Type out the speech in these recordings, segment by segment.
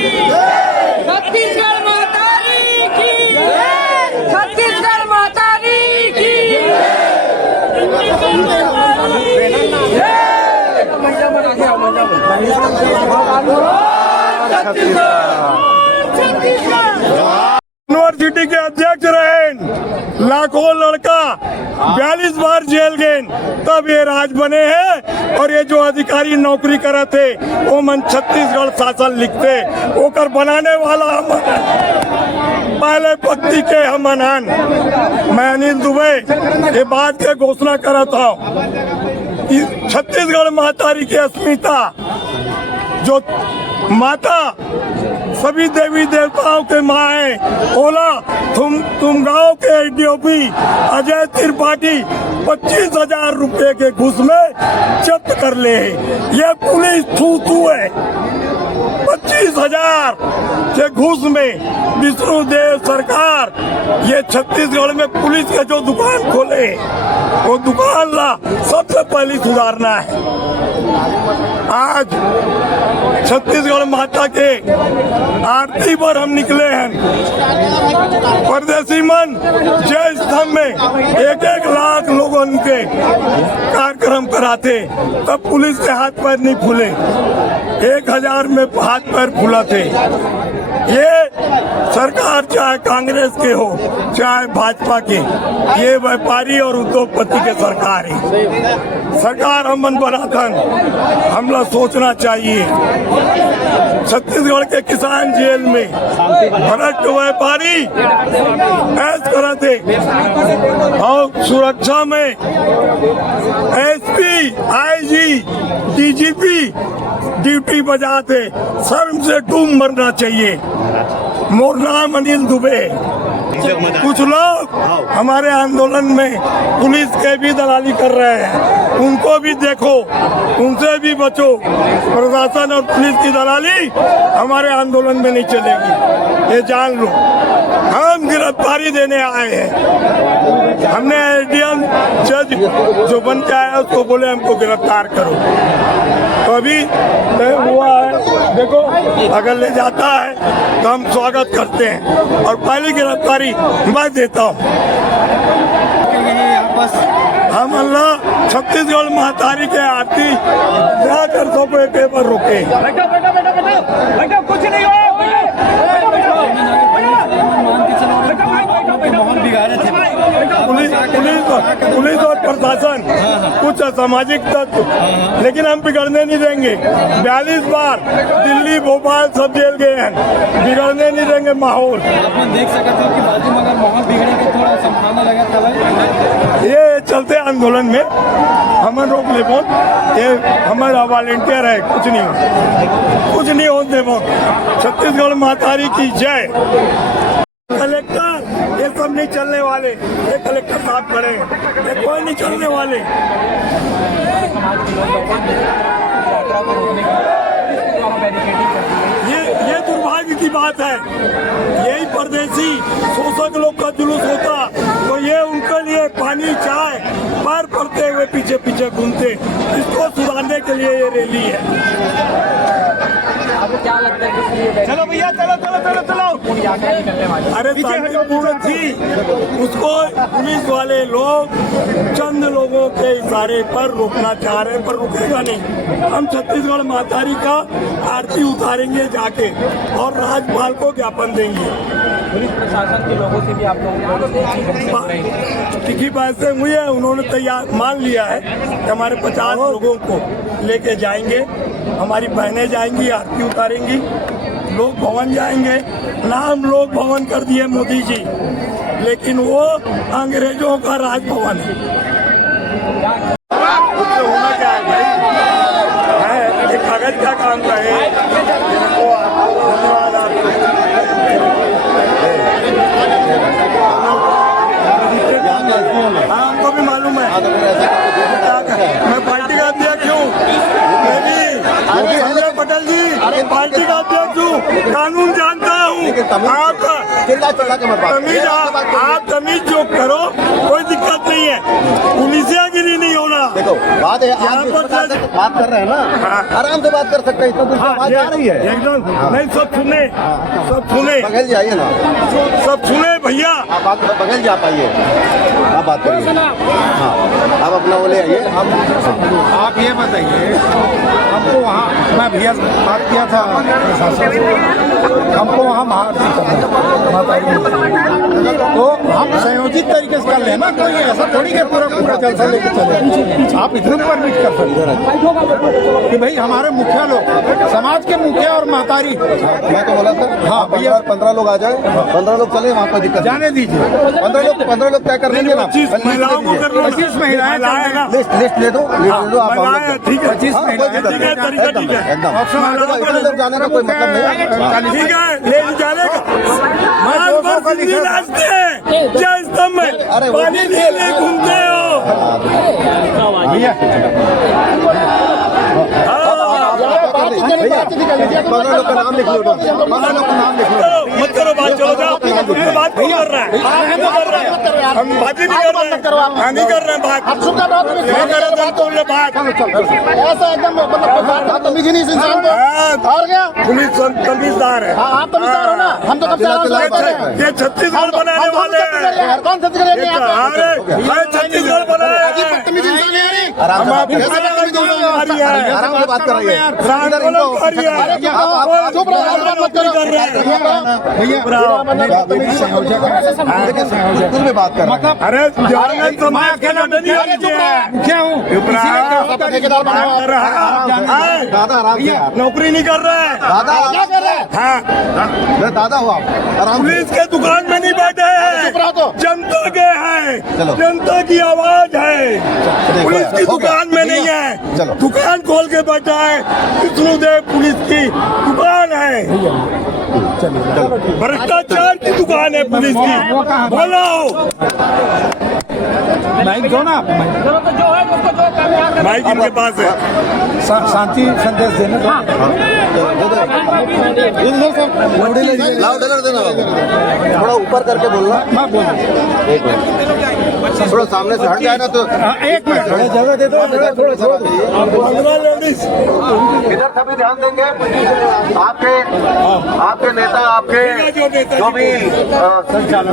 छत्तीसगढ़ मातारी की, छत्तीसगढ़ मातारी की। यूनिवर्सिटी के अध्यक्ष रहे, लाखों लड़का 42 बार जेल गए, तब ये राज बने हैं। और ये जो अधिकारी नौकरी करे थे वो मन छत्तीसगढ़ शासन लिखते, ओकर बनाने वाला पहले पत्ती के हम अनहन। मैं अनिल दुबे ये बात के घोषणा करा था, छत्तीसगढ़ मातारी की अस्मिता, जो माता सभी देवी देवताओं के माँ है, ओला तुम गांव के एडीओपी अजय त्रिपाठी 25,000 रुपए के घूस में जब्त कर ले। ये पुलिस थू है। 25,000 के घूस में विष्णुदेव सरकार ये छत्तीसगढ़ में पुलिस के जो दुकान खोले, वो दुकान ला सबसे पहले सुधारना है। आज छत्तीसगढ़ माता के आरती पर हम निकले हैं। परदेसी मन जय स्तंभ में 1-1 लाख लोगों के कार्यक्रम कराते, तब पुलिस के हाथ पैर नहीं फूले, 1,000 में हाथ पैर फूला थे। ये सरकार चाहे कांग्रेस के हो चाहे भाजपा के, ये व्यापारी और उद्योगपति के सरकार है। सरकार हमन बनाथन, हमला सोचना चाहिए। छत्तीसगढ़ के किसान जेल में भ्रष्ट व्यापारी ऐश कराते, और सुरक्षा में एसपी, आईजी, डीजीपी ड्यूटी बजाते, शर्म से डूब मरना चाहिए। मोर नाम अनिल दुबे। कुछ लोग हमारे आंदोलन में पुलिस के भी दलाली कर रहे हैं, उनको भी देखो, उनसे भी बचो। प्रशासन और पुलिस की दलाली हमारे आंदोलन में नहीं चलेगी, ये जान लो। हम गिरफ्तारी देने आए हैं। हमने एडीएम जज जो बन के आया उसको बोले हमको गिरफ्तार करो, तो अभी तय हुआ है। देखो अगर ले जाता है तो हम स्वागत करते हैं, और पहली गिरफ्तारी मैं देता हूँ। हम अल्लाह छत्तीसगढ़ मातारी के आरती जाकर सब पेपर रोके। कुछ नहीं हो, पुलिस और प्रशासन कुछ असामाजिक तत्व, लेकिन हम बिगड़ने नहीं देंगे। 42 बार दिल्ली भोपाल सब जेल गए हैं, बिगड़ने नहीं देंगे माहौल। आपने देख सकते हो कि बाजू में अगर माहौल बिगड़े तो थोड़ा संभावना लगा था। ये चलते आंदोलन में हम रोक ले बोल, ये हमारा वॉलेंटियर है, कुछ नहीं होते बोल। छत्तीसगढ़ मातारी की जय। कलेक्टर ये सब नहीं चलने वाले, ये कलेक्टर साहब खड़े हैं, ये कोई नहीं चलने वाले। ये दुर्भाग्य की बात है। यही परदेसी शोषक लोग का जुलूस होता तो ये उनके लिए पानी चाय पैर पड़ते हुए पीछे पीछे घूमते। इसको सुधारने के लिए ये रैली है। आपको क्या लगता है कि चलो भैया चलो। अरे शांतिपूर्ण थी, उसको पुलिस वाले लोग चंद लोगों के इशारे पर रोकना चाह रहे हैं, पर रुकेगा नहीं। हम छत्तीसगढ़ मातारी का आरती उतारेंगे जाके और राज्यपाल को ज्ञापन देंगे। पुलिस प्रशासन के लोगों से भी आप लोगों की बात से हुई है, उन्होंने तैयार मान लिया है कि हमारे 50 लोगों को लेके जाएंगे, हमारी बहनें जाएंगी, आरती उतारेंगी, लोक भवन जाएंगे। नाम लोक भवन कर दिए मोदी जी, लेकिन वो अंग्रेजों का राजभवन है। होना क्या है भाई, एक कागज का काम रहे। धन्यवाद आपको। हाँ हमको भी मालूम है, मैं पार्टी का अध्यक्ष हूँ। मैं भी संजय पटेल जी पार्टी का अध्यक्ष हूँ, कानून जानता हूँ। लेकिन चिल्ला चिल्ला के मत बात तमीज आप तमीज जो करो, कोई दिक्कत नहीं है, पुलिसियागिरी नहीं होना। देखो बात है, आप यहाँ जिस पर प्रकार से बात कर रहे हैं ना, आराम से बात कर सकते हैं, इतना कुछ आवाज आ रही है एकदम नहीं, सब सुने, सब सुने, बगल जाइए ना, सब सुने भैया। आप बगल जा पाइए, आप बात करिए। हाँ, आप अपना वो ले आइए। आप ये बताइए, हमको वहाँ मैं भैया बात किया था प्रशासन से, हमको वहाँ महाआरती तो हम संयोजित तरीके से कर लेना, कोई ऐसा थोड़ी कि पूरा जलसा लेके चले। आप इतना परमिट कर सकते हैं कि भाई हमारे मुखिया लोग, समाज के मुखिया और महतारी, मैं तो बोला था हाँ भैया 15 लोग आ जाए, 15 लोग चले, वहाँ कोई दिक्कत जाने दीजिए। 15 लोग क्या कर रहे हैं? 25 महिलाओं को कर लो, 25 महिलाएं ना, लिस्ट ले दो, आप हम लोग ठीक है, 25 महिलाएं, ठीक है, तरीका ठीक है, एकदम ऑप्शन इतने लोग जाने का कोई मतलब नहीं। ठीक है, ले जाने का आज बस हिंदी नाचते हैं, क्या स्तंभ में पानी के लिए घूमते हो भैया 15 लोग का नाम लिख लो, 15 लोग का नाम लिख लो। मत करो बात, चलो जाओ, बात कौन कर रहा है? आप कर रहे हैं, हम बात ही नहीं कर रहे हैं, हम नहीं कर रहे हैं बात, नहीं कर रहे हैं तो ये बात ऐसा एकदम मतलब तमीज ही नहीं इस इंसान को हार गया। पुलिस तमीजदार है। आप तमीजदार हो ना, हम तो कब से ये छत्तीसगढ़ बनाने वाले हैं, कौन छत्तीसगढ़ अरे छत्तीसगढ़ बनाए हैं। तमीज इंसान है आराम से बात कैसे बात करें? करिए, आराम से बात कर रही है। बिल्कुल भी बात कर रहे हैं। अरे मैं अकेला मुखिया हूँ, दादा आराम से यार। नौकरी नहीं कर रहे हैं, दादा क्या कर रहे हैं? हाँ मैं दादा हुआ आराम से। पुलिस के दुकान में नहीं बैठे हैं, जनता के हैं, चलो। जनता की आवाज है, पुलिस की दुकान में नहीं है। चलो। दुकान खोल के बैठा है विष्णुदेव, पुलिस की दुकान है, भ्रष्टाचार की दुकान है पुलिस की। बोलो माइक दो ना, माइक इनके पास है। शांति संदेश देने दो। लाउडर देना बाबू, थोड़ा ऊपर करके बोलना। मैं बोल एक मिनट, थोड़ा सामने से हट जाए ना तो। एक मिनट जगह दे दो, थोड़ा 15 लेडीज इधर सभी ध्यान देंगे। आपके नेता, आपके जो भी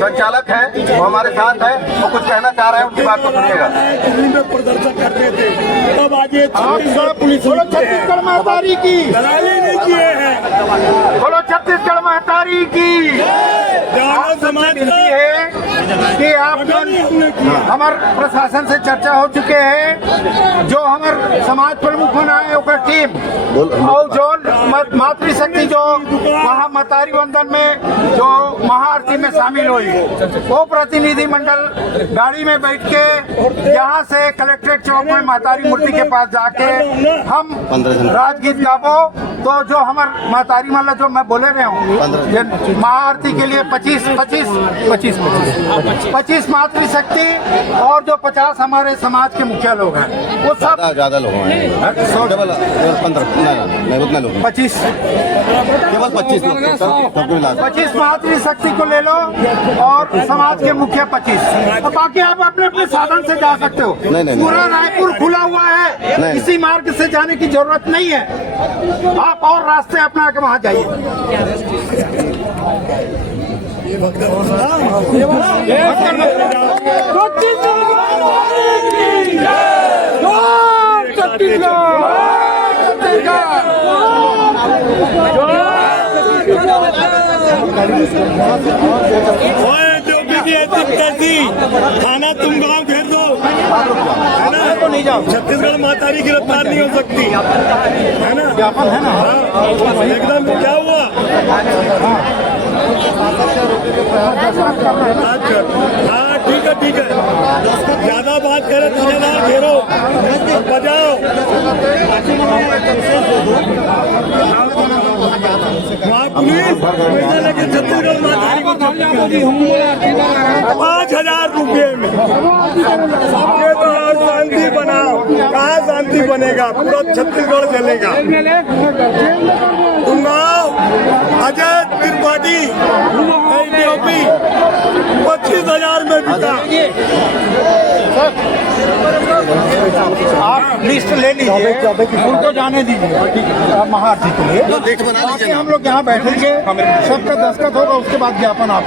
संचालक हैं वो हमारे साथ हैं, वो कुछ कहना चाह रहे हैं, उनकी बात को सुनिएगा। दिल्ली में प्रदर्शन करते थे, तब आज ये छत्तीसगढ़ पुलिस छत्तीसगढ़ महतारी की दलाली नहीं किए हैं। बोलो, छत्तीसगढ़ महतारी की जाना समाज विनती है कि आप हमारे प्रशासन से चर्चा हो चुके हैं, जो हमारे समाज प्रमुख बनाए ओकर टीम और जो मातृशक्ति जो वहाँ मतारी वंदन में जो महाआरती में शामिल हुई, वो प्रतिनिधि मंडल गाड़ी में बैठ के यहाँ से कलेक्ट्रेट चौक में महतारी मूर्ति के पास जाके हम राजगीत गाबो, तो जो हमारे महतारी मतलब जो मैं बोले रहे हूँ महाआरती के लिए 25 मातृशक्ति और जो 50 हमारे समाज के मुखिया लोग हैं, वो सब ज्यादा लोग हैं, 15 उतना लोग, 25 केवल 25 लोग। 25 मातृशक्ति को ले लो और समाज के मुखिया 25, और बाकी आप अपने अपने साधन से जा सकते हो। नहीं। पूरा रायपुर खुला हुआ है, नहीं। किसी मार्ग से जाने की जरूरत नहीं है, आप और रास्ते अपना के वहाँ जाइए। कैसी थाना तुम गांव घेर दो, तो नहीं जाओ, छत्तीसगढ़ महतारी गिरफ्तार नहीं हो सकती, है ना? ज्ञापन है ना? एकदम क्या हुआ? अच्छा, हाँ ठीक है, ज्यादा बात करे थानेदार घेरो बजाओ। वहाँ पुलिस पैसे लेके छत्तीसगढ़ महतारी को 5,000 रुपये में। ये तो और शांति बनाओ, कहाँ शांति बनेगा? पूरा छत्तीसगढ़ चलेगा। तुम आओ अजय त्रिपाठी DOP 25,000 में बिका। आप लिस्ट ले लीजिए, उनको जाने दीजिए महाआरती के लिए। बाकी हम लोग यहाँ बैठेंगे, सबका दस्तखत होगा, उसके बाद ज्ञापन आप